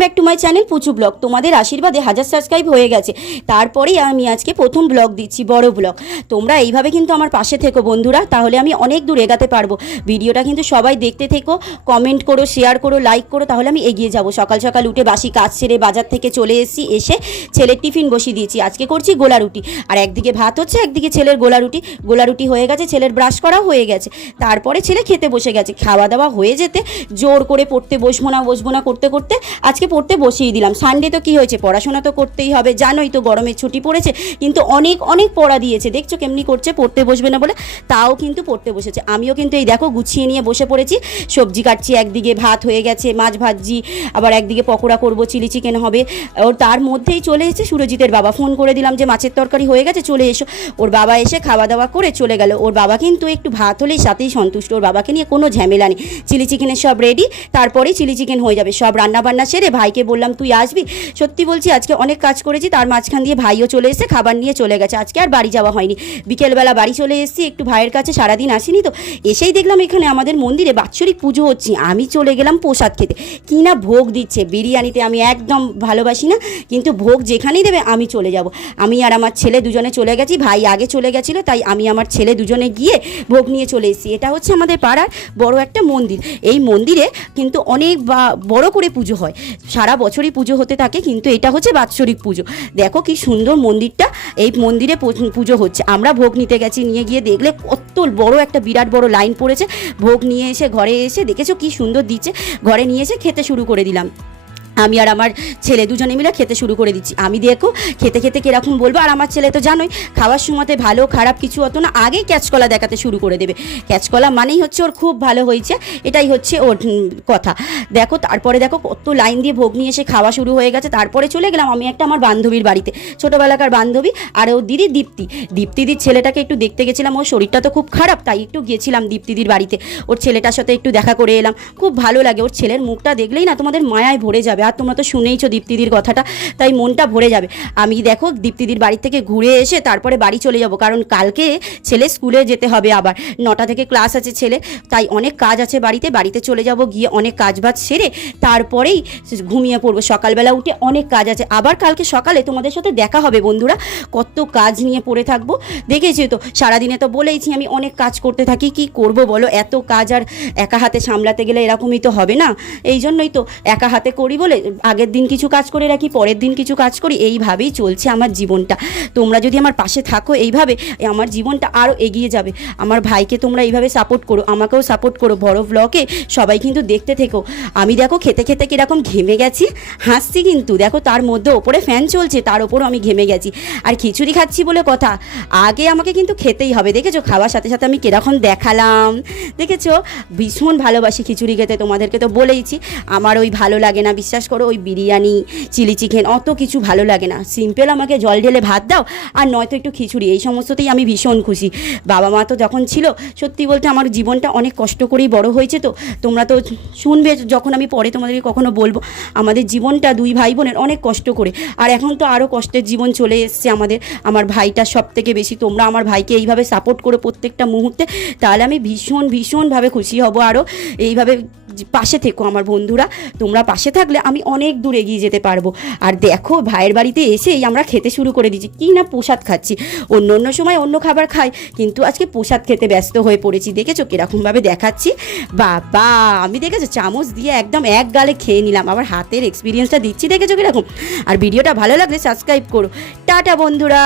Back to my channel Puchu blog. তোমাদের আশীর্বাদে 1000 subscribe হয়ে গেছে, তারপরেই আমি আজকে প্রথম ব্লগ দিচ্ছি, বড় ব্লগ। তোমরা এইভাবে কিন্তু আমার পাশে থেকো বন্ধুরা, তাহলে আমি অনেক দূর এগাতে পারবো। ভিডিওটা কিন্তু সবাই দেখতে থেকো, কমেন্ট করো, শেয়ার করো, লাইক করো, তাহলে আমি এগিয়ে যাব। সকাল সকাল উঠে বাসি কাজ সেরে বাজার থেকে চলে এসেছি, এসে ছেলের টিফিন বসিয়ে দিয়েছি। আজকে করছি গোলা রুটি, আর একদিকে ভাত হচ্ছে, একদিকে ছেলের গোলা রুটি হয়ে গেছে, ছেলের ব্রাশ করাও হয়ে গেছে। তারপরে ছেলে খেতে বসে গেছে। খাওয়া দাওয়া হয়ে যেতে জোর করে পড়তে বসবো না করতে করতে আজকে পড়তে বসিয়ে দিলাম। সানডে তো কী হয়েছে, পড়াশোনা তো করতেই হবে, জানোই তো গরমের ছুটি পড়েছে, কিন্তু অনেক পড়া দিয়েছে। দেখছো কেমনি করছে, পড়তে বসবে না বলে তাও কিন্তু পড়তে বসেছে। আমিও কিন্তু এই দেখো গুছিয়ে নিয়ে বসে পড়েছি, সবজি কাটছি, একদিকে ভাত হয়ে গেছে, মাছ ভাজছি, আবার একদিকে পকোড়া করবো, চিলি চিকেন হবে। ওর তার মধ্যেই চলে এসেছে সুরজিতের বাবা, ফোন করে দিলাম যে মাছের তরকারি হয়ে গেছে, চলে এসো। ওর বাবা এসে খাওয়া দাওয়া করে চলে গেল। ওর বাবা কিন্তু একটু ভাত হলেই সাথেই সন্তুষ্ট, ওর বাবাকে নিয়ে কোনো ঝামেলা নেই। চিলি চিকেনের সব রেডি, তারপরেই চিলি চিকেন হয়ে যাবে। সব রান্নাবান্না সেরে ভাইকে বললাম তুই আসবি। সত্যি বলছি আজকে অনেক কাজ করেছি, তার মাঝখান দিয়ে ভাইও চলে এসে খাবার নিয়ে চলে গেছে। আজকে আর বাড়ি যাওয়া হয়নি, বিকেলবেলা বাড়ি চলে এসেছি, একটু ভাইয়ের কাছে, সারাদিন আসিনি তো। এসেই দেখলাম এখানে আমাদের মন্দিরে বাৎসরিক পুজো হচ্ছে। আমি চলে গেলাম প্রসাদ খেতে। কি না ভোগ দিচ্ছে, বিরিয়ানিতে আমি একদম ভালোবাসি না, কিন্তু ভোগ যেখানেই দেবে আমি চলে যাব। আমি আর আমার ছেলে দুজনে চলে গেছি, ভাই আগে চলে গেছিলো, তাই আমি আমার ছেলে দুজনে গিয়ে ভোগ নিয়ে চলে এসেছি। এটা হচ্ছে আমাদের পাড়ার বড় একটা মন্দির। এই মন্দিরে কিন্তু অনেক বড় করে পুজো হয়, সারা বছরই পুজো হতে থাকে, কিন্তু এটা হচ্ছে বাৎসরিক পুজো। দেখো কি সুন্দর মন্দিরটা, এই মন্দিরে পুজো হচ্ছে। আমরা ভোগ নিতে গেছি, নিয়ে গিয়ে দেখলে কত বড় একটা বিরাট বড় লাইন পড়েছে। ভোগ নিয়ে এসে ঘরে এসে দেখেছো কি সুন্দর দিচ্ছে, ঘরে নিয়ে এসে খেতে শুরু করে দিলাম। আমি আর আমার ছেলে দুজনে মিলে খেতে শুরু করে দিচ্ছি। আমি দেখো খেতে খেতে কীরকম বলবো, আর আমার ছেলে তো জানোই খাওয়ার সময়তে ভালো খারাপ কিছু হতো না, আগেই ক্যাচকলা দেখাতে শুরু করে দেবে। ক্যাচকলা মানেই হচ্ছে ওর খুব ভালো হয়েছে, এটাই হচ্ছে ওর কথা। দেখো তারপরে দেখো কত লাইন দিয়ে ভোগ নিয়ে এসে খাওয়া শুরু হয়ে গেছে। তারপরে চলে গেলাম আমি একটা আমার বান্ধবীর বাড়িতে, ছোটোবেলাকার বান্ধবী, আর ওর দিদি দীপ্তিদির ছেলেটাকে একটু দেখতে গেছিলাম। ওর শরীরটা তো খুব খারাপ, তাই একটু গেছিলাম দীপ্তিদির বাড়িতে, ওর ছেলেটার সাথে একটু দেখা করে এলাম। খুব ভালো লাগে, ওর ছেলের মুখটা দেখলেই না তোমাদের মায়ায় ভরে যাবে। আর তোমরা তো শুনেইছো দীপ্তিদির কথাটা, তাই মনটা ভরে যাবে। আমি দেখো দীপ্তিদির বাড়ি থেকে ঘুরে এসে তারপরে বাড়ি চলে যাব, কারণ কালকে ছেলে স্কুলে যেতে হবে, আবার 9টা থেকে ক্লাস আছে ছেলে, তাই অনেক কাজ আছে বাড়িতে চলে যাব। গিয়ে অনেক কাজবাজ সেরে তারপরেই ঘুমিয়ে পড়বো। সকালবেলা উঠে অনেক কাজ আছে, আবার কালকে সকালে তোমাদের সাথে দেখা হবে বন্ধুরা। কত কাজ নিয়ে পড়ে থাকবো, দেখেছি তো সারাদিনে তো বলেইছি আমি অনেক কাজ করতে থাকি। কি করব বলো, এত কাজ আর একা হাতে সামলাতে গেলে এরকমই তো হবে না। এই জন্যই তো একা হাতে করি বলে আগের দিন কিছু কাজ করে রাখি, পরের দিন কিছু কাজ করি, এইভাবেই চলছে আমার জীবনটা। তোমরা যদি আমার পাশে থাকো এইভাবে, আমার জীবনটা আরও এগিয়ে যাবে। আমার ভাইকে তোমরা এইভাবে সাপোর্ট করো, আমাকেও সাপোর্ট করো। বড় ব্লগে সবাই কিন্তু দেখতে থেকো। আমি দেখো খেতে খেতে কীরকম ঘেমে গেছি, হাসছি কিন্তু দেখো, তার মধ্যে ওপরে ফ্যান চলছে, তার ওপরও আমি ঘেমে গেছি। আর খিচুড়ি খাচ্ছি বলে কথা, আগে আমাকে কিন্তু খেতেই হবে। দেখেছো খাওয়ার সাথে সাথে আমি কীরকম দেখালাম, দেখেছো? ভীষণ ভালোবাসি খিচুড়ি খেতে, তোমাদেরকে তো বলেইছি। আমার ওই ভালো লাগে না, বিশ্বাস করো, ওই বিরিয়ানি চিলি চিকেন অত কিছু ভালো লাগে না। সিম্পল আমাকে জল ঢেলে ভাত দাও, আর নয়তো একটু খিচুড়ি, এই সমস্ততেই আমি ভীষণ খুশি। বাবা মা তো যখন ছিল, সত্যি বলতে আমার জীবনটা অনেক কষ্ট করেই বড় হয়েছে। তো তোমরা তো শুনবে যখন আমি পরে তোমাদেরকে কখনো বলবো, আমাদের জীবনটা দুই ভাই বোনের অনেক কষ্ট করে, আর এখন তো আরও কষ্টের জীবন চলে এসছে আমাদের। আমার ভাইটা সব থেকে বেশি। তোমরা আমার ভাইকে এইভাবে সাপোর্ট করো প্রত্যেকটা মুহূর্তে, তাহলে আমি ভীষণভাবে খুশি হব। আরও এইভাবে পাশে থেকো আমার বন্ধুরা, তোমরা পাশে থাকলে আমি অনেক দূর এগিয়ে যেতে পারবো। আর দেখো ভাইয়ের বাড়িতে এসেই আমরা খেতে শুরু করে দিচ্ছি। কি না প্রসাদ খাচ্ছি, অন্য সময় অন্য খাবার খাই, কিন্তু আজকে প্রসাদ খেতে ব্যস্ত হয়ে পড়েছি। দেখেছো কীরকমভাবে দেখাচ্ছি, বাবা আমি দেখেছো চামচ দিয়ে একদম এক গালে খেয়ে নিলাম, আবার হাতের এক্সপিরিয়েন্সটা দিচ্ছি, দেখেছো কীরকম। আর ভিডিওটা ভালো লাগলে সাবস্ক্রাইব করো। টাটা বন্ধুরা।